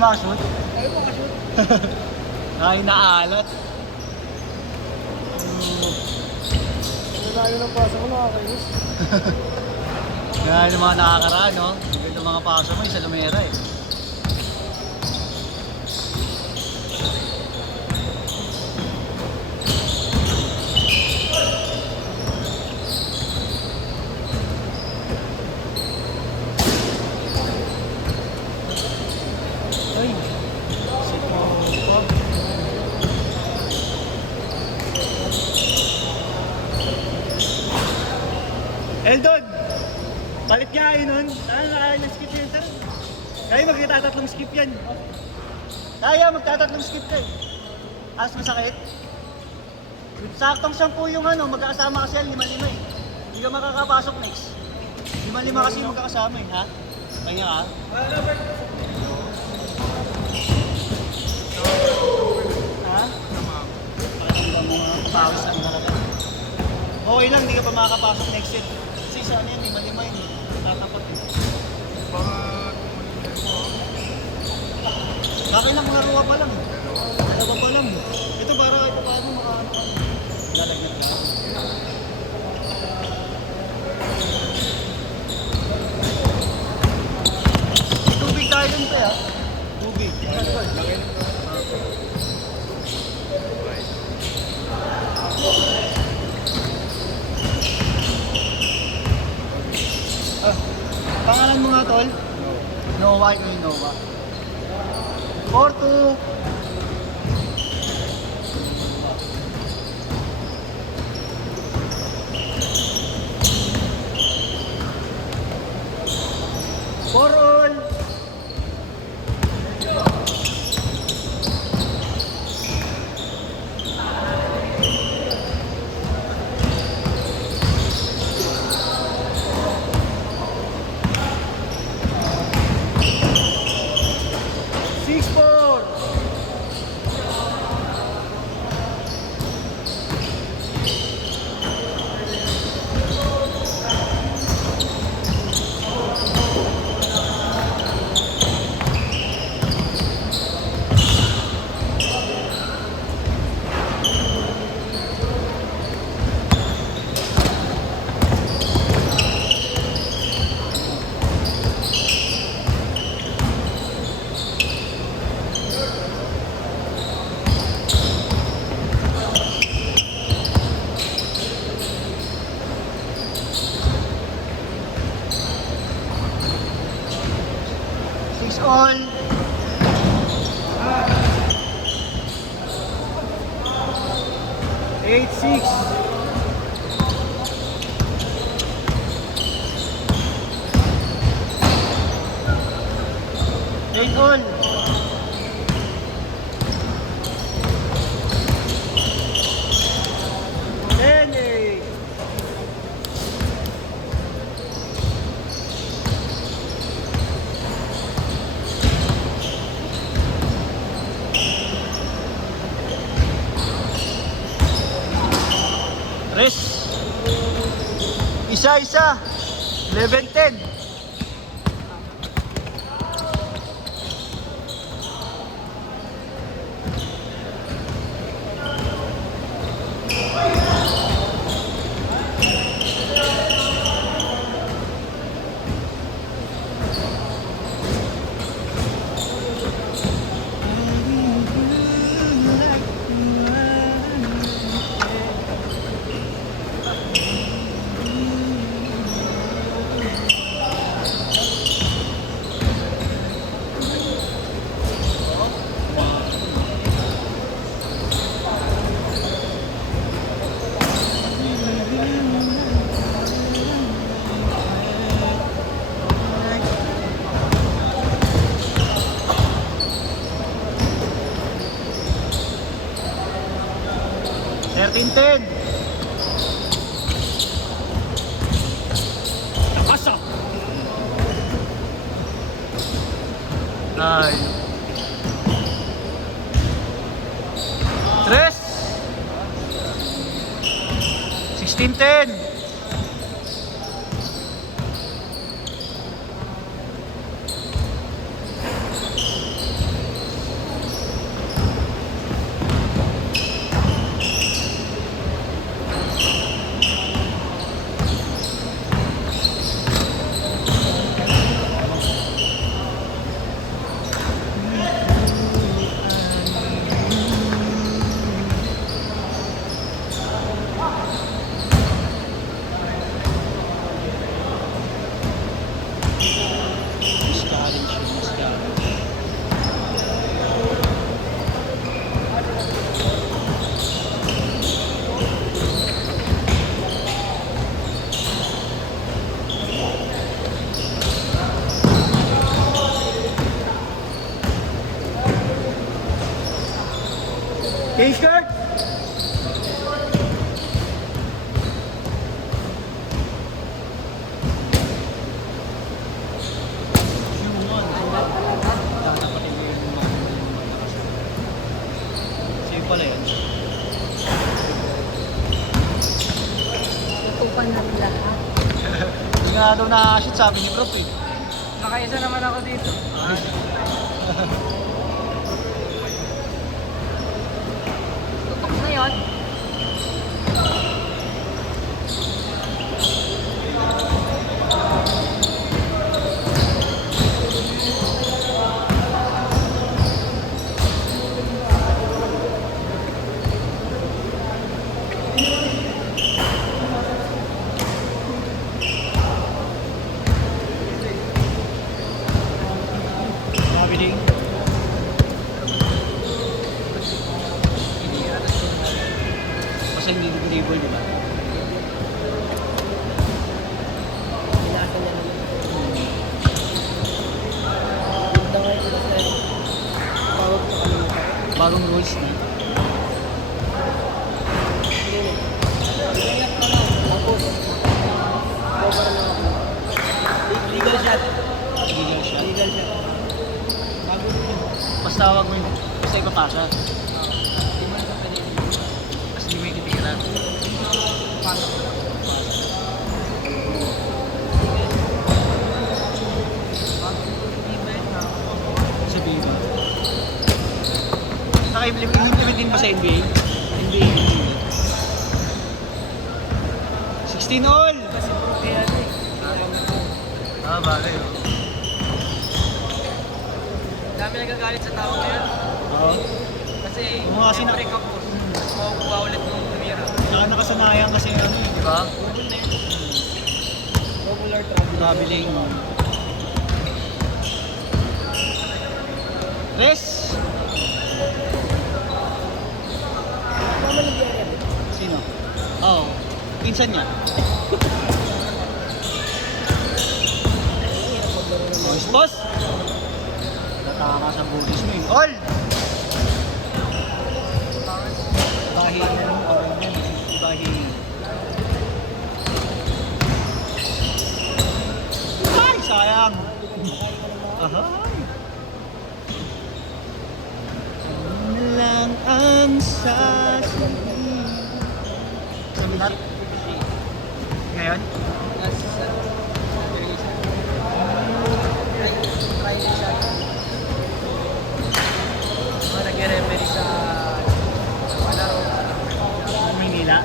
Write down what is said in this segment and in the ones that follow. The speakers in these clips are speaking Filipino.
makashoot? Ayaw mo ka-shoot. Ay, naalat. Nalayo ng pasa ko, nakakainis. Kaya yung mga nakakaraan, no? Yung ganda mga paso mo, sa Lumera eh. Ay, sito po. Eldon! Palit nga yun nun. Kaya nag-skip yan, sir. Kaya magtatatlong skip yan. Kaya magtatatlong skip ka eh. As masakit. Saktong 10 yung ano, magkakasama kasi yan, 5-5 eh. Hindi ka makakapasok next. 5-5 kasi magkakasama eh, ha? Kanya ka? Ha? Parang ba mo pawis ang talaga? Okay lang, hindi ka pa makakapasok next year. Kasi sa ano yan, 5-5 yun. Tatapat eh. Bakit lang mga ruwa pa lang. Dalawa pa lang. Ito para ito paano makaano ka. Lalagyan ka. Tubig tayo dun pa ya. Tubig. Pangalan mo nga tol? Noah, ikaw yung Noah. 4-2. For all. All. 8-6. Eight all. 10-8. Rest. Isa-isa. 11-10. Tintin. Nakasa. Ay. 3. 16-10. nga daw na-shoot sabi ni Prof eh. Nakaisa naman ako dito. Tutok na yun. Sabi din. Basta hindi ko dribble, di ba? Pinasa niya naman. Ganda nga yun kasi tawag sa kanina tayo. Bagong rules na. Ganyan ka lang. Tapos, cover na ako. Legal shot. Legal siya. Legal shot. Bago din yun. Basta wag mo yun. Basta ipapasa. Hindi mo na pwede. Basta hindi mo ititigilan. Pasok. Sabihin mo. Naka-implement din ba sa NBA? NBA. 16 all! Kasi kaya ano eh. Bagay oh. Dami nagagalit sa tao ngayon. Oo. Kasi Yung mga sina- break up po. Makukuha ulit ng tumira. Saka nakasanayan kasi ano eh, di ba? Double na yun. Double or trouble. Traveling. Res! Mama nagyari. Sino? Oo. Pinsan niya. Boys, boss! Natama sa bugis mo eh. All! Bahi na lang ako yan. Bahi. Ay, sayang! Ahay! Ano lang ang sasabihin? Sabi lahat? Ngayon? Nag-referee sa palaro. Manila?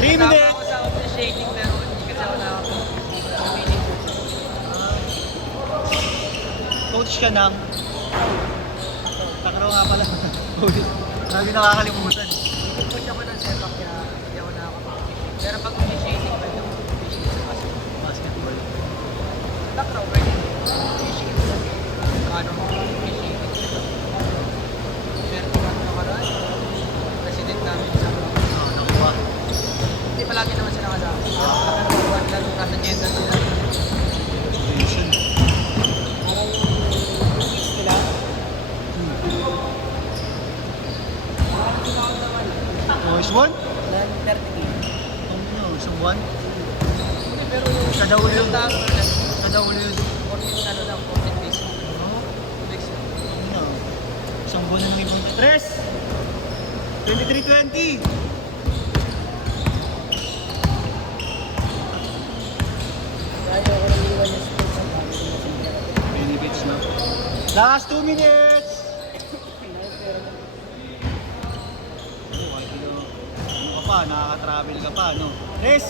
3 Tama minutes! ako sa officiating pero hindi kasi ako nakapag-meeting. Coach ka ng... Takaraw nga pala. Sabi nakakalimutan. Coach ako ng sepak kaya hindi ako nakapag-officiate. Pero pag officiating, pwede ako officiate sa basketball. Basketball. Takraw, pwede officiate sa ano mo officiating. Swerte ka na karaan. President namin sa Oo, nakuha. hindi palagi naman sila kasama. Pero buwan lang nasa agenda nila. Vision. Sila. Boys, one? 9:30. Ano, isang buwan? Hindi, pero yung Kada ulo yun. tago na lang. Kada ulo yun. 14 ano lang, 14 days. Next year. Ano? Isang buwan na ng ibang... Tres! 23-20! Kaya ako nang iwan yung sports sa bago ng masingkira. Benefits na. Last 2 minutes! Ano ka pa? Nakaka-travel ka pa, no? Tres!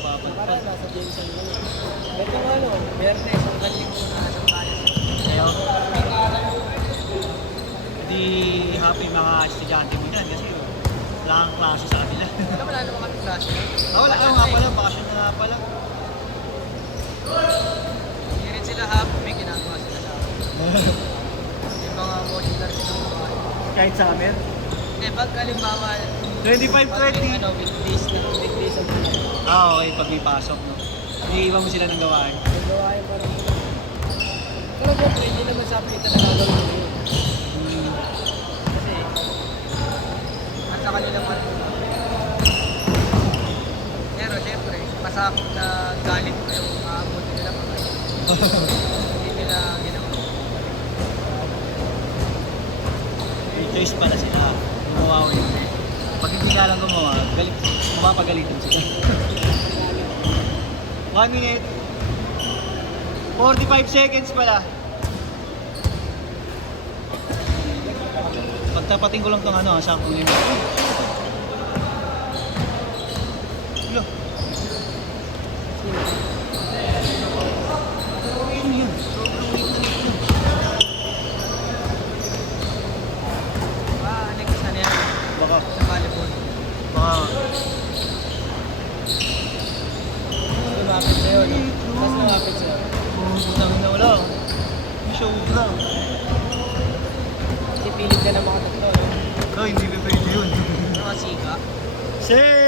Para nasa Jameson lang. Ito nga ano, Bernes, ang galing ko na sa tayo. Ayaw. Hindi happy mga estudyante mo yan kasi wala kang klase sa kanila. Wala naman kami klase. Wala ka nga pala, bakasyon na nga pala. Hindi rin sila happy, may ginagawa sila sa akin. Yung mga modular sinubukan. Kahit summer? Eh, pag halimbawa, 25-20. ano, weekdays ang Okay, pag may pasok, no? Iiwan mo sila ng gawain. nagawain parang pero syempre, hindi naman sa akin ito nagagawin ko yun. Kasi, at sa kanila pa. Pero syempre, masakit na galit ko yung aabutin nila pa kayo. Hindi nila ginawa. May choice pala sila. Gumawa ko yun. Pag hindi ka lang gumawa, mapapagalitan sila. 1 minute. 45 seconds pala. Pagtapating ko lang tong ano, sample nito. Hello. Ano yun? Next ano yan? Baka, Sa volleyball. baka, Lumapit sa'yo, no? Tapos lumapit sa'yo. putang na wala. Show na. Ipilit ka na mga tatlo, no? No, hindi pa pwede yun. Nakasika. Set!